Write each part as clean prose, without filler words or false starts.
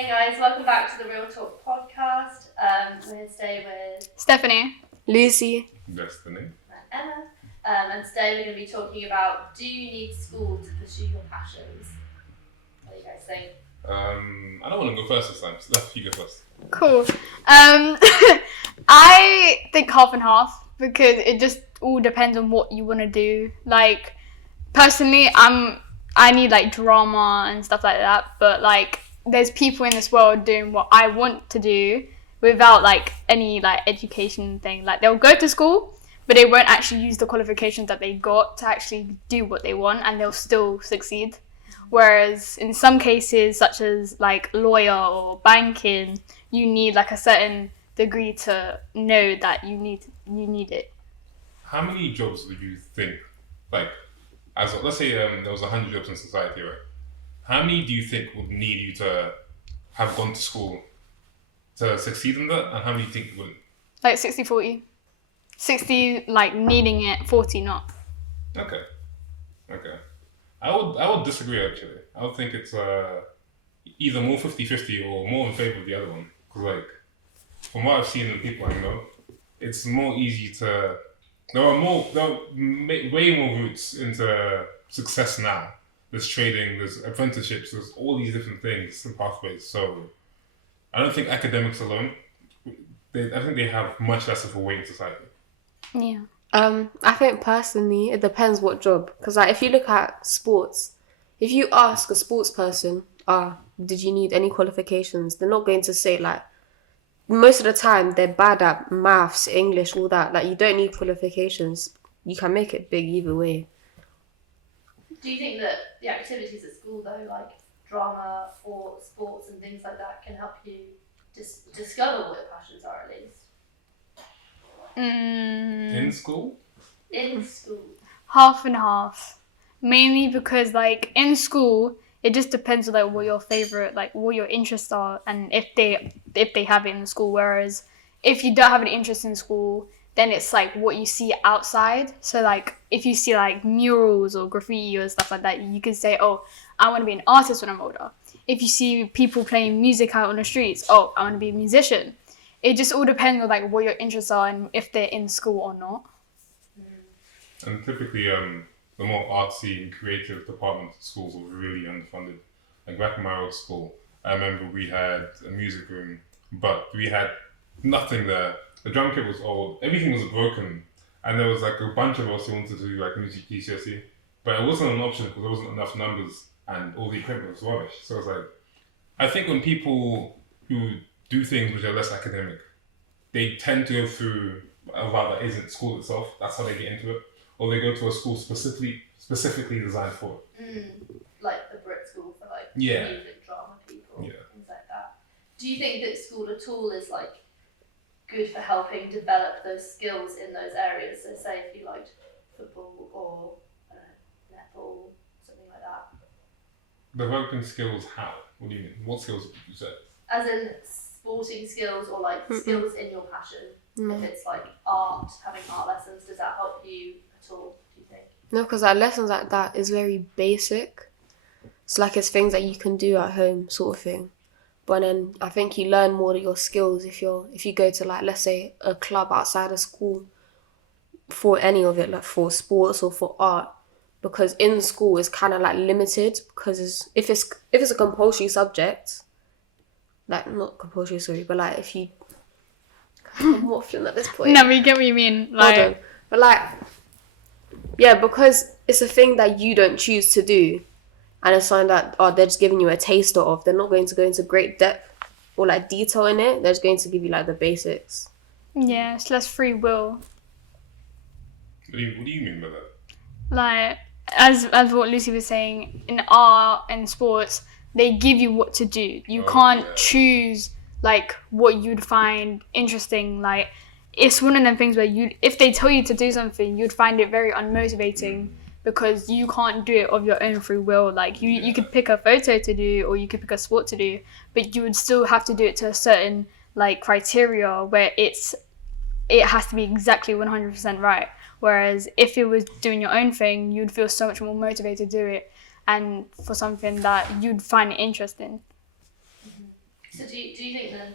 Hey guys, welcome back to the Real Talk podcast. We're here today with Stephanie, Lucy, Destiny, and Emma. And today we're going to be talking about, do you need school to pursue your passions? What do you guys think? I don't want to go first this time. Steph, you go first. cool. I think half and half because it just all depends on what you want to do. Like, personally, I need like drama and stuff like that, but like there's people in this world doing what I want to do without like any like education thing. Like they'll go to school, but they won't actually use the qualifications that they got to actually do what they want, and they'll still succeed. Whereas in some cases, such as like lawyer or banking, you need like a certain degree to know that you need it. How many jobs would you think, like, as let's say there was 100 jobs in society, right? How many do you think would need you to have gone to school to succeed in that, and how many do you think wouldn't? Like 60-40. 60 like needing it, 40 not. Okay. I would disagree actually. I would think it's either more 50-50 or more in favor of the other one. Because like, from what I've seen in people I know, it's more easy to. There are way more routes into success now. There's trading, there's apprenticeships, there's all these different things and pathways. So I don't think academics alone. I think they have much less of a weight in society. Yeah. I think personally it depends what job. Because like if you look at sports, if you ask a sports person, did you need any qualifications? They're not going to say like. Most of the time they're bad at maths, English, all that. Like you don't need qualifications. You can make it big either way. Do you think that the activities at school though, like drama or sports and things like that, can help you discover what your passions are at least? In school? In school. Half and half. Mainly because like in school, it just depends on like what your favorite, like what your interests are, and if they have it in school. Whereas if you don't have an interest in school, then it's like what you see outside. So like if you see like murals or graffiti or stuff like that, you can say, oh, I want to be an artist when I'm older. If you see people playing music out on the streets, oh, I want to be a musician. It just all depends on like what your interests are and if they're in school or not. And typically, the more artsy and creative departments of schools were really underfunded. Like back in my old school, I remember we had a music room, but we had nothing there. The drum kit was old, everything was broken, and there was like a bunch of us who wanted to do like music GCSE, but it wasn't an option because there wasn't enough numbers and all the equipment was rubbish. So it's like, I think when people who do things which are less academic, they tend to go through a route that isn't school itself. That's how they get into it. Or they go to a school specifically designed for it. Like the Brit School for like Yeah. music, drama people, Yeah. things like that. Do you think that school at all is like good for helping develop those skills in those areas? So say if you liked football or netball, something like that. Developing skills, how? What do you mean? What skills would you say? As in sporting skills or like skills in your passion. No. If it's like art, having art lessons, does that help you at all, do you think? No, because like lessons like that is very basic. It's like it's things that you can do at home, sort of thing. But then I think you learn more of your skills if you go to like, let's say, a club outside of school for any of it, like for sports or for art. Because in school it's kind of like limited because if it's a compulsory subject, like not compulsory, sorry, but like if you. I'm waffling at this point. No, we get what you mean. Like, Hold on. But like, yeah, because it's a thing that you don't choose to do, and it's something that they're just giving you a taster of. They're not going to go into great depth or like detail in it. They're just going to give you like the basics. yeah, it's less free will. What do you mean by that? Like as what Lucy was saying, in art and sports, they give you what to do. You can't choose like what you'd find interesting. Like it's one of them things where if they tell you to do something, you'd find it very unmotivating because you can't do it of your own free will. Like you could pick a photo to do or you could pick a sport to do, but you would still have to do it to a certain like criteria where it has to be exactly 100% right. Whereas if it was doing your own thing, you'd feel so much more motivated to do it and for something that you'd find interesting. So do you think then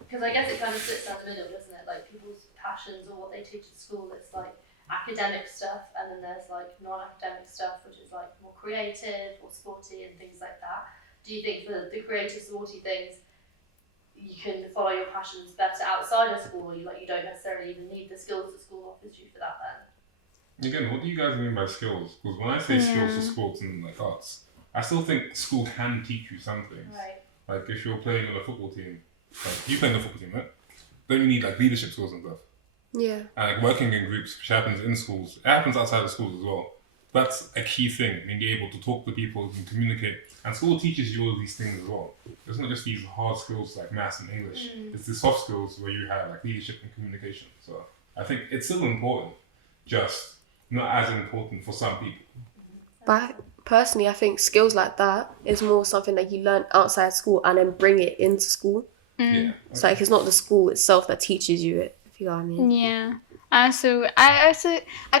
because I guess it kind of sits down the middle, doesn't it? Like people's passions or what they teach at school, it's like academic stuff, and then there's like non-academic stuff, which is like more creative or sporty and things like that. Do you think for the creative, sporty things, you can follow your passions better outside of school, or you don't necessarily even need the skills that school offers you for that then? Again, what do you guys mean by skills? Because when I say skills for sports and like arts, I still think school can teach you some things. Right. Like if you're playing on a football team, like you play on a football team, right? Don't you need like leadership skills and stuff? Yeah. And like working in groups, which happens in schools, it happens outside of schools as well. That's a key thing, being able to talk to people and communicate. And school teaches you all of these things as well. It's not just these hard skills like maths and English. It's the soft skills where you have like leadership and communication. So I think it's still important, just not as important for some people. But personally, I think skills like that is more something that you learn outside school and then bring it into school. Yeah. So like it's not the school itself that teaches you it, if you know what I mean. Yeah. I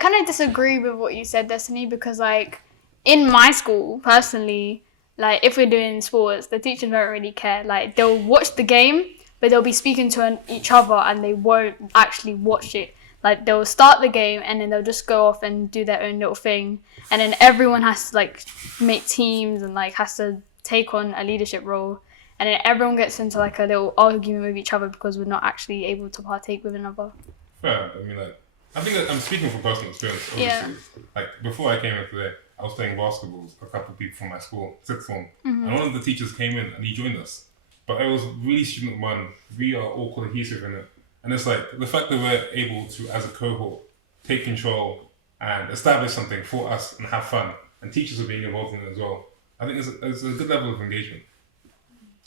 kind of disagree with what you said, Destiny, because like in my school personally, like if we're doing sports, the teachers don't really care. Like they'll watch the game, but they'll be speaking to each other and they won't actually watch it. Like they'll start the game and then they'll just go off and do their own little thing, and then everyone has to like make teams and like has to take on a leadership role, and then everyone gets into like a little argument with each other because we're not actually able to partake with another. Fair. I mean, like, I think that I'm speaking from personal experience. Obviously. Yeah. Like before I came in today, I was playing basketball with a couple of people from my school, sixth form, and one of the teachers came in and he joined us. But it was really student run. We are all cohesive in it, and it's like the fact that we're able to, as a cohort, take control and establish something for us and have fun, and teachers are being involved in it as well. I think it's a good level of engagement.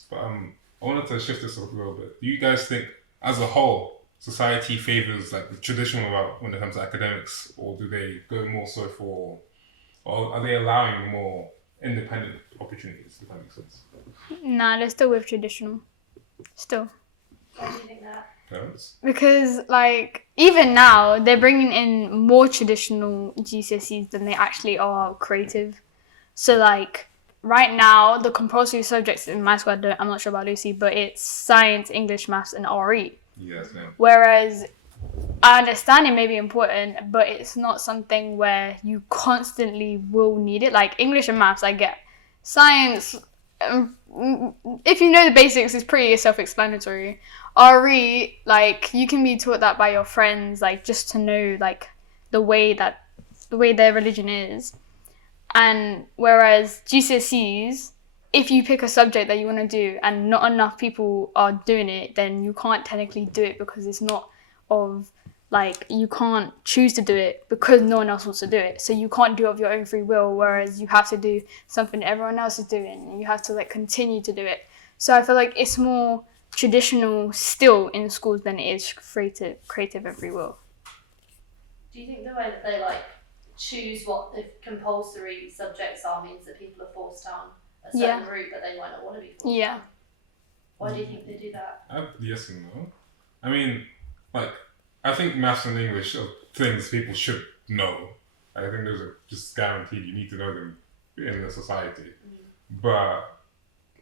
But I wanted to shift this up a little bit. Do you guys think, as a whole, society favors like the traditional route when it comes to academics, or do they go more so for, or are they allowing more independent opportunities, if that makes sense? Nah, they're still with traditional. Still. Why do you think that? Parents? Because, like, even now, they're bringing in more traditional GCSEs than they actually are creative. So, like, right now, the compulsory subjects in my school, I'm not sure about Lucy, but it's science, English, maths, and RE. Yes, yeah. Whereas, I understand it may be important, but it's not something where you constantly will need it. Like, English and maths, I get. Science, if you know the basics, it's pretty self-explanatory. RE, like, you can be taught that by your friends, like, just to know, like, the way their religion is. And whereas GCSEs, if you pick a subject that you want to do and not enough people are doing it, then you can't technically do it because it's not of, like, you can't choose to do it because no one else wants to do it. So you can't do it of your own free will, whereas you have to do something that everyone else is doing and you have to, like, continue to do it. So I feel like it's more traditional still in schools than it is creative and free will. Do you think the way that they like choose what the compulsory subjects are means that people are forced down a certain route that they might not want to be forced down? Why do you think they do that? Yes and no. I mean, like, I think maths and English are things people should know. I think those are just guaranteed. You need to know them in the society. But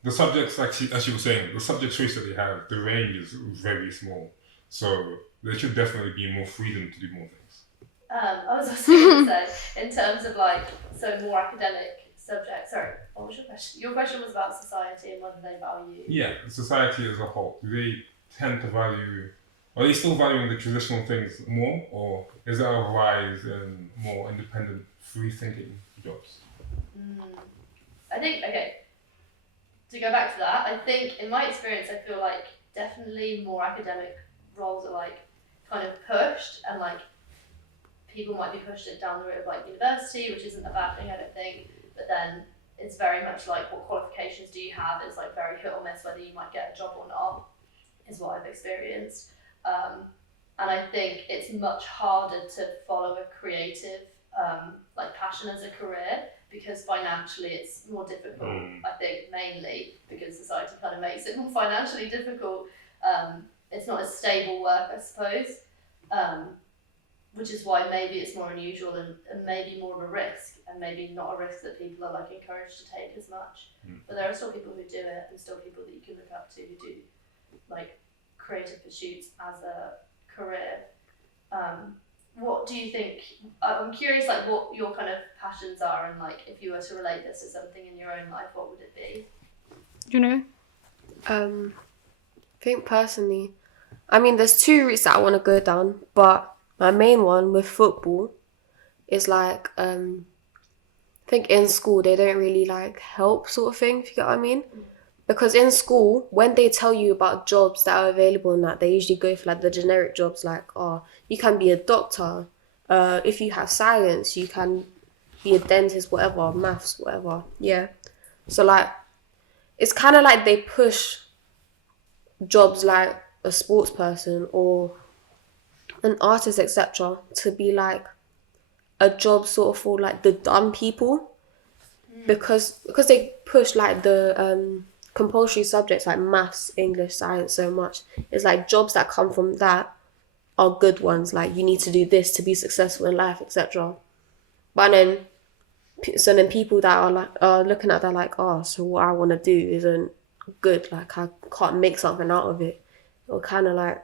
the subjects, like as you were saying, the subject choice that they have, the range is very small. So there should definitely be more freedom to do more things. I was also going to say, in terms of like, so more academic subjects. Sorry, what was your question? Your question was about society and whether they value. Yeah, society as a whole. Do they tend to value? Are they still valuing the traditional things more, or is there a rise in more independent, free-thinking jobs? I think, okay, to go back to that, I think in my experience, I feel like definitely more academic roles are like kind of pushed, and like people might be pushed it down the route of like university, which isn't a bad thing, I don't think, but then it's very much like what qualifications do you have. It's like very hit or miss whether you might get a job or not, is what I've experienced. And I think it's much harder to follow a creative like passion as a career, because financially it's more difficult. I think mainly because society kind of makes it more financially difficult. It's not as stable work, I suppose. which is why maybe it's more unusual and maybe more of a risk, and maybe not a risk that people are like encouraged to take as much. But there are still people who do it, and still people that you can look up to who do like creative pursuits as a career. What do you think? I'm curious, like what your kind of passions are, and like if you were to relate this to something in your own life, what would it be? You know? I think personally, I mean, there's two routes that I want to go down, but my main one with football is like, I think in school they don't really like help sort of thing, if you get what I mean. Because in school, when they tell you about jobs that are available and that, they usually go for like the generic jobs like, oh, you can be a doctor. If you have science, you can be a dentist, whatever, maths, whatever. Yeah. So like, it's kind of like they push jobs like a sports person or an artist, etc., to be like a job sort of for like the dumb people, because they push like the compulsory subjects like maths, English, science so much. It's like jobs that come from that are good ones, like you need to do this to be successful in life, etc. But then people that are looking at that like, oh, so what I want to do isn't good, like I can't make something out of it, or kind of like,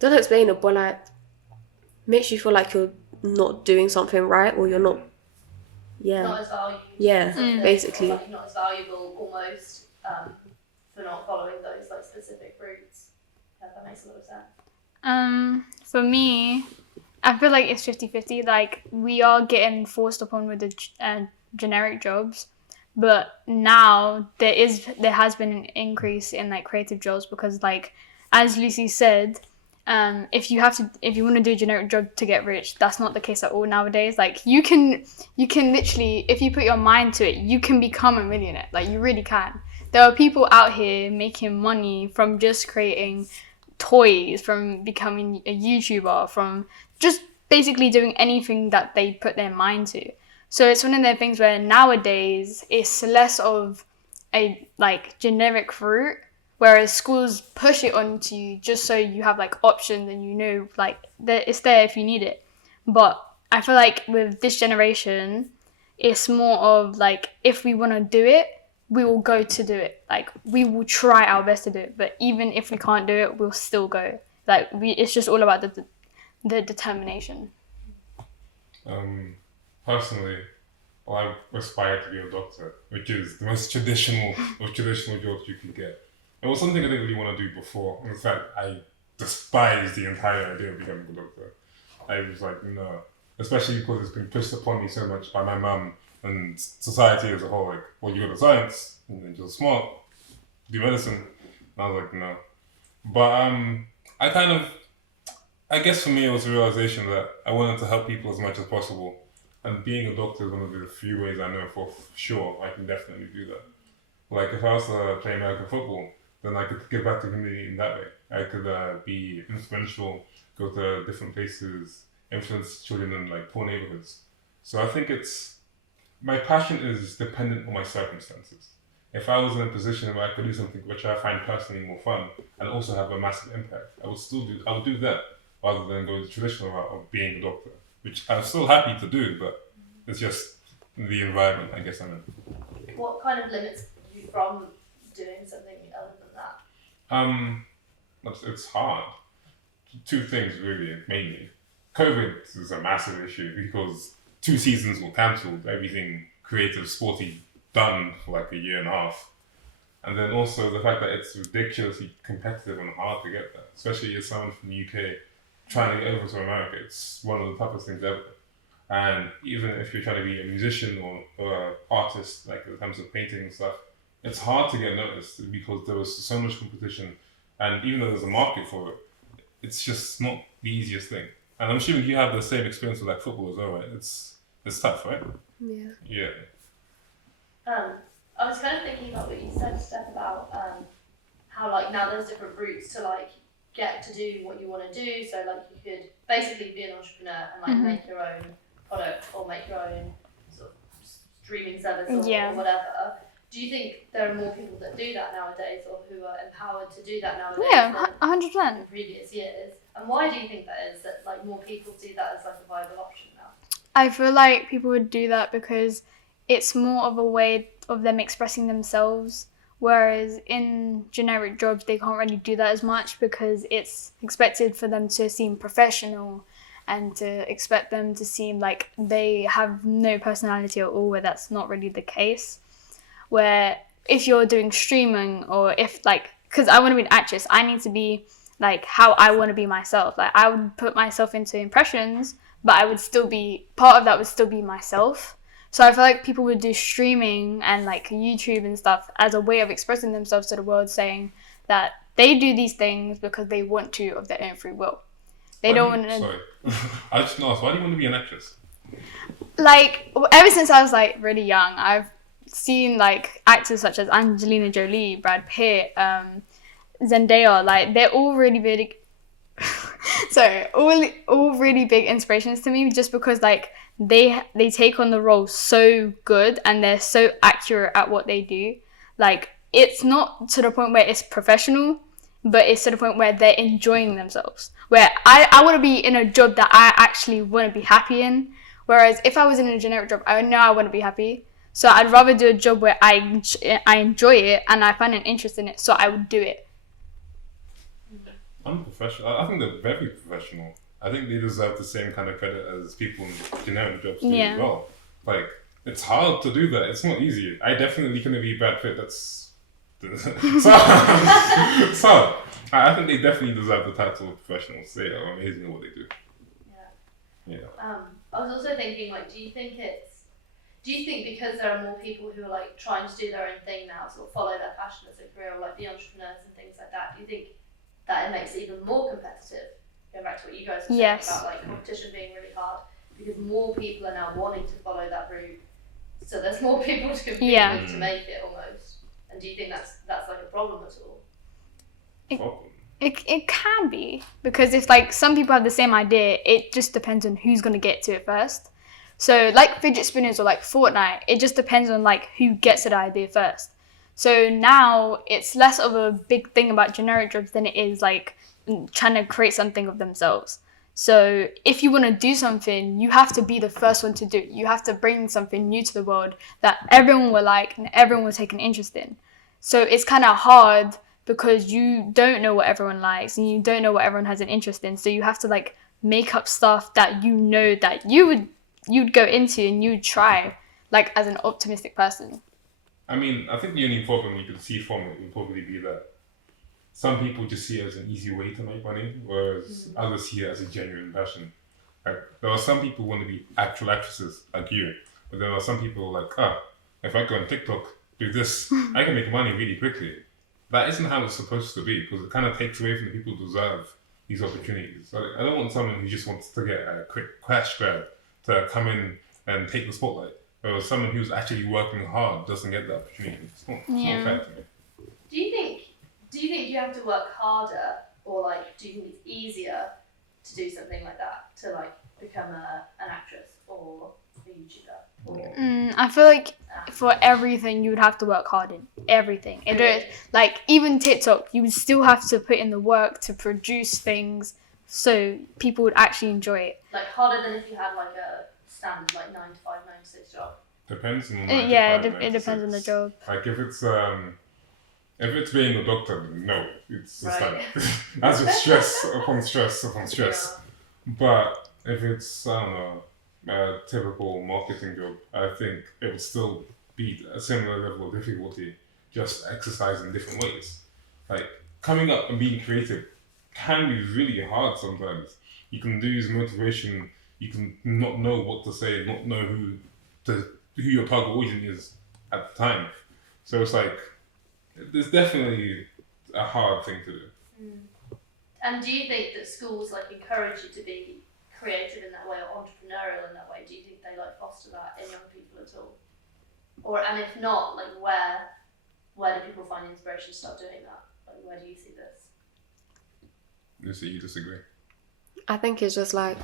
don't explain it, but like makes you feel like you're not doing something right, or you're not Not as valuable. Yeah, something, basically. or like not as valuable almost for not following those like specific routes. Yeah, that makes a lot of sense. For me, I feel like it's 50-50. Like, we are getting forced upon with the generic jobs, but now there has been an increase in like creative jobs, because like, as Lucy said, if you want to do a generic job to get rich, that's not the case at all nowadays. Like, you can literally, if you put your mind to it, you can become a millionaire. Like, you really can. There are people out here making money from just creating toys, from becoming a YouTuber, from just basically doing anything that they put their mind to. So it's one of the things where nowadays it's less of a like generic route, whereas schools push it onto you just so you have like options and you know like that it's there if you need it. But I feel like with this generation, it's more of like, if we want to do it, we will go to do it. Like, we will try our best to do it, but even if we can't do it, we'll still go. Like, it's just all about the determination. Personally, I aspire to be a doctor, which is the most traditional of traditional jobs you can get. It was something I didn't really want to do before. In fact, I despised the entire idea of becoming a doctor. I was like, no. Especially because it's been pushed upon me so much by my mum and society as a whole. Like, well, you go to science, and you're smart, do medicine. And I was like, no. But I guess for me it was a realization that I wanted to help people as much as possible. And being a doctor is one of the few ways I know for sure I can definitely do that. Like, if I was to play American football, then I could give back to the community in that way. I could be influential, go to different places, influence children in like poor neighborhoods. So I think my passion is dependent on my circumstances. If I was in a position where I could do something which I find personally more fun and also have a massive impact, I would do that rather than go the traditional route of being a doctor, which I'm still happy to do, but it's just the environment, I guess, I'm in. What kind of limits you from doing something other than that? It's hard. Two things really, mainly. COVID is a massive issue because 2 seasons were cancelled, everything creative, sporty done for like a year and a half. And then also the fact that it's ridiculously competitive and hard to get there, especially as someone from the UK trying to get over to America. It's one of the toughest things ever. And even if you're trying to be a musician or an artist, like in terms of painting and stuff, it's hard to get noticed because there was so much competition. And even though there's a market for it, it's just not the easiest thing. And I'm assuming you have the same experience with like football as well, right? It's tough, right? Yeah. Yeah. I was kind of thinking about what you said, Steph, about how like now there's different routes to like get to do what you want to do. So like you could basically be an entrepreneur and like make your own product or make your own sort of streaming service or whatever. Do you think there are more people that do that nowadays, or who are empowered to do that nowadays? Yeah, 100%. In previous years, And why do you think that is? That like more people see that as like a viable option now? I feel like people would do that because it's more of a way of them expressing themselves. Whereas in generic jobs, they can't really do that as much because it's expected for them to seem professional and to expect them to seem like they have no personality at all, where that's not really the case. Where if you're doing streaming or if like, because I want to be an actress, I need to be like how I want to be myself. Like I would put myself into impressions, but I would still be, part of that would still be myself. So I feel like people would do streaming and like YouTube and stuff as a way of expressing themselves to the world, saying that they do these things because they want to of their own free will. They don't want to. Sorry. I just asked, why do you want to be an actress? Like, ever since I was like really young, I've seen like actors such as Angelina Jolie, Brad Pitt, Zendaya. Like they're all really big. Sorry, all really big inspirations to me, just because like they take on the role so good and they're so accurate at what they do. Like it's not to the point where it's professional, but it's to the point where they're enjoying themselves. Where I want to be in a job that I actually want to be happy in. Whereas if I was in a generic job, I know I wouldn't be happy. So I'd rather do a job where I enjoy it and I find an interest in it, so I would do it. I'm professional. I think they're very professional. I think they deserve the same kind of credit as people in generic jobs do as well. Like, it's hard to do that. It's not easy. I definitely couldn't be Brad Pitt. That's so I think they definitely deserve the title of professionals. They are amazing at what they do. Yeah. I was also thinking, like, do you think because there are more people who are like trying to do their own thing now, sort of follow their passion as a career, or like the entrepreneurs and things like that, do you think that it makes it even more competitive? Going back to what you guys were saying about like competition being really hard, because more people are now wanting to follow that route, so there's more people to compete with to make it almost. And do you think that's like a problem at all? It can be, because if like some people have the same idea, it just depends on who's gonna get to it first. So like fidget spinners or like Fortnite, it just depends on like who gets the idea first. So now it's less of a big thing about generic jobs than it is like trying to create something of themselves. So if you want to do something, you have to be the first one to do it. You have to bring something new to the world that everyone will like and everyone will take an interest in. So it's kind of hard because you don't know what everyone likes and you don't know what everyone has an interest in. So you have to like make up stuff that you know that you'd go into and you'd try, like as an optimistic person. I mean, I think the only problem you could see from it would probably be that some people just see it as an easy way to make money, whereas others see it as a genuine passion. Like, there are some people who want to be actual actresses, like you, but there are some people like, if I go on TikTok, do this, I can make money really quickly. That isn't how it's supposed to be, because it kind of takes away from the people who deserve these opportunities. Like, I don't want someone who just wants to get a quick cash grab to come in and take the spotlight. Or someone who's actually working hard doesn't get that opportunity. It's not fair to me. Do you think you have to work harder, or like do you think it's easier to do something like that, to like become an actress or a YouTuber? Or... I feel like for everything you would have to work hard in everything. Like even TikTok, you would still have to put in the work to produce things so people would actually enjoy it. Like harder than if you had like a standard like 9 to 5, 9 to 6 job. Depends on it depends on the job. Like if it's being a doctor, no, it's just Right. like that's just stress upon stress upon stress. Yeah. But if it's I don't know, a typical marketing job, I think it would still be a similar level of difficulty, just exercising different ways. Like coming up and being creative can be really hard sometimes. You can lose motivation. You can not know what to say, not know who your target audience is at the time. So it's like, it's definitely a hard thing to do. And do you think that schools like encourage you to be creative in that way or entrepreneurial in that way? Do you think they like foster that in young people at all? And if not, like where do people find inspiration to start doing that? Like where do you see this? Lucy, you disagree? I think it's just like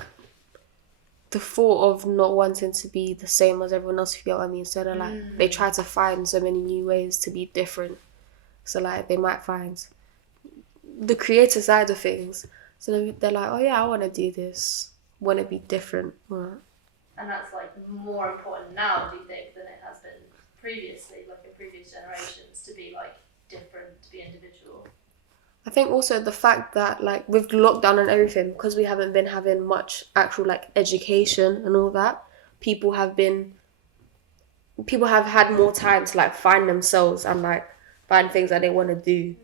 the thought of not wanting to be the same as everyone else, if you get what I mean. So they're like, they try to find so many new ways to be different. So like they might find the creative side of things, So then they're like, oh yeah, I want to do this. Want to be different. Right. And that's like more important now, do you think, than it has been previously, like in previous generations, to be like different, to be individual? I think also the fact that like with lockdown and everything, because we haven't been having much actual like education and all that, people have had more time to like find themselves and like find things that they want to do.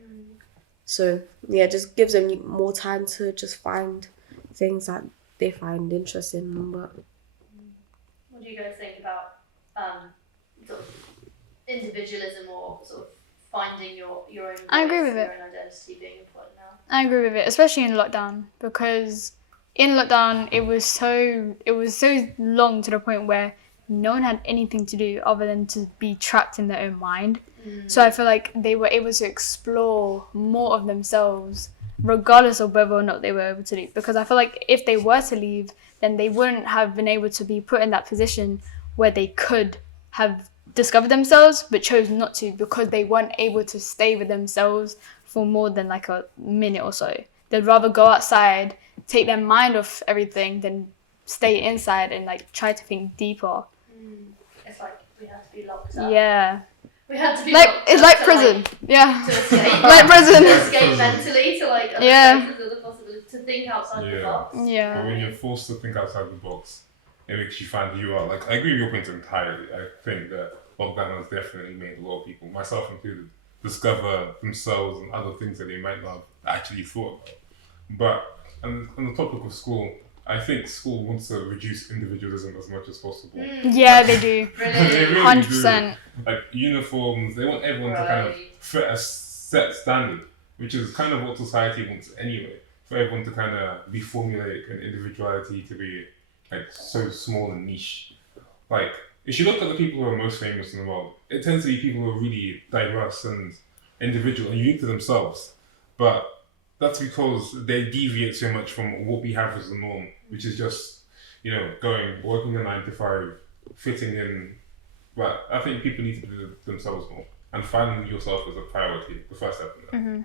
So yeah, it just gives them more time to just find things that they find interesting. But What do you guys think about sort of individualism or sort of finding your own voice, I agree with your it. own identity being important now? I agree with it, especially in lockdown, because in lockdown it was so long to the point where no one had anything to do other than to be trapped in their own mind. So I feel like they were able to explore more of themselves regardless of whether or not they were able to leave. Because I feel like if they were to leave, then they wouldn't have been able to be put in that position where they could have discovered themselves but chose not to, because they weren't able to stay with themselves for more than like a minute or so. They'd rather go outside, take their mind off everything, than stay inside and like try to think deeper. It's like we had to be locked up. Yeah. We had to be Like, locked it's up like to, prison. Yeah. to escape. Like prison. To escape mentally to like other Yeah. places, other possibilities, to think outside the Yeah. box. But Yeah. when you're forced to think outside the box, it makes you find who you are. Like, I agree with your points entirely. I think that lockdown has definitely made a lot of people, myself included, discover themselves and other things that they might not have actually thought about. But on the topic of school, I think school wants to reduce individualism as much as possible. Yeah, they do. Really? They really 100%. Like uniforms, they want everyone to kind of Right. fit a set standard, which is kind of what society wants anyway. For everyone to kind of be formulaic and individuality to be like so small and niche. Like, if you look at the people who are most famous in the world, it tends to be people who are really diverse and individual and unique to themselves. But that's because they deviate so much from what we have as the norm, which is just, working a 9 to 5, fitting in. But I think people need to do themselves more and finding yourself as a priority, the first step in that.